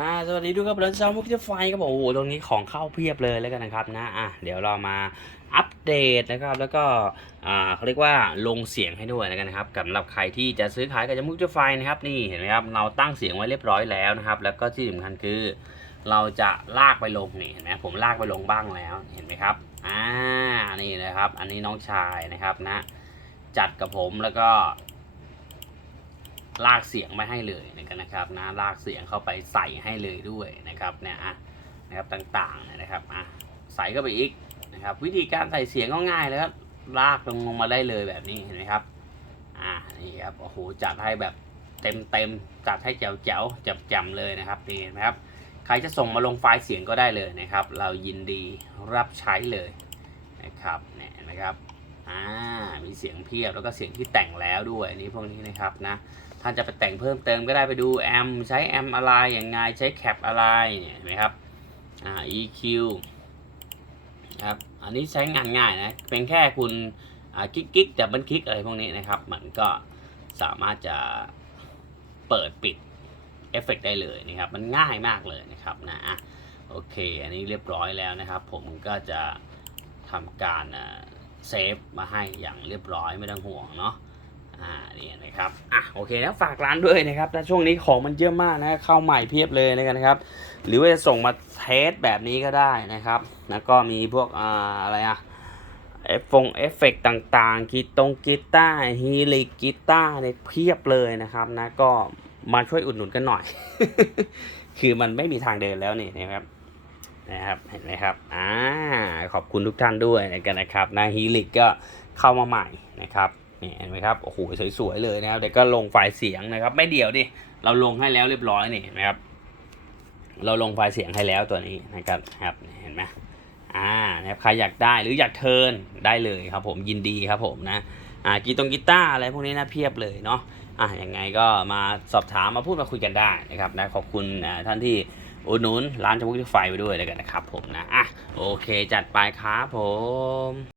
อ่าสวัสดีด้วยครับเราจะมุกจะไฟก็บอกโอ้โหตรงนี้ของเข้าเพียบเลยแล้วกันนะครับนะอะเดี๋ยวเรามาอัปเดตนะครับแล้วก็อ่าเขาเรียกว่าลงเสียงให้ด้วยแล้วกันนะครับสำหรับใครที่จะซื้อขายกับจมุกจะไฟนะครับนี่เห็นไหมครับเราตั้งเสียงไว้เรียบร้อยแล้วนะครับ แล้วก็ที่สำคัญคือ เราจะลากไปลงนี่เห็นไหมผมลากไปลงบ้างแล้วเห็นไหมครับอ่านี่นะครับ อันนี้น้องชายนะครับนะจัดกับผมแล้วก็ ลากเสียงมาให้เลยนะครับนะลากเสียงเข้าไปใส่ให้เลยด้วยนะครับเนี่ยอะนะครับต่างๆนะครับอะใส่เข้าไปอีกนะครับ วิธีการใส่เสียงก็ง่ายเลยครับลากลงลงมาได้เลยแบบนี้เห็นไหมครับอ่านี่ครับโอ้โหจัดให้แบบเต็มเต็มๆจัดให้แจ๋วแจ๋วๆจับจำๆเลยนะครับนี่เห็นไหมครับใครจะส่งมาลงไฟล์เสียงก็ได้เลยนะครับ เรายินดีรับใช้เลยนะครับเนี่ยนะครับ อ่ามีเสียงเพียบแล้วก็เสียงที่แต่งแล้วด้วยอันนี้พวกนี้นะครับนะท่านจะไปแต่งเพิ่มเติมก็ได้ไปดูแอมใช้แอมอะไรอย่างไงใช้แคปอะไรเนี่ยเห็นไหมครับอ่า EQ ครับอันนี้ใช้งานง่ายนะเป็นแค่คุณอ่าคลิกคลิกดับเบิลคลิกอะไรพวกนี้นะครับ มันก็สามารถจะเปิดปิดเอฟเฟกได้เลยนะครับ มันง่ายมากเลยนะครับนะอะโอเค อันนี้เรียบร้อยแล้วนะครับ ผมก็จะทำการ เซฟมาให้อย่างเรียบร้อยไม่ต้องห่วงเนาะอ่านี่นะครับอะโอเคนะฝากร้านด้วยนะครับถ้าช่วงนี้ของมันเยอะมากนะเข้าใหม่เพียบเลยนะครับ หรือว่าจะส่งมาเทสแบบนี้ก็ได้นะครับ แล้วก็มีพวกอ่าอะไรอะเอฟฟงเอฟเฟกต่างๆกีตงกีตาร์ฮีลิกกีตาร์เนี่ยเพียบเลยนะครับนะก็มาช่วยอุดหนุนกันหน่อย คือมันไม่มีทางเดินแล้วนี่นะครับ นะครับเห็นไหมครับอ่าขอบคุณทุกท่านด้วยกันนะครับนะฮีลิกก็เข้ามาใหม่นะครับนี่เห็นไหมครับโอ้โหสวยๆเลยนะครับเดี๋ยวก็ลงไฟล์เสียงนะครับ ไม่เดี่ยวดิเราลงให้แล้วเรียบร้อยนี่เห็นไหมครับเราลงไฟล์เสียงให้แล้วตัวนี้นะครับครับเห็นไหมอ่านะครับใครอยากได้หรืออยากเทิร์นได้เลยครับผมยินดีครับผมนะอ่ากีตงกีตาร์อะไรพวกนี้นะเพียบเลยเนาะอ่ายังไงก็มาสอบถามมาพูดมาคุยกันได้นะครับนะขอบคุณท่านที่ อุดหนุนร้านชมุกที่ไฟไปด้วยแล้วกันนะครับผมนะอะโอเคจัดไปครับผม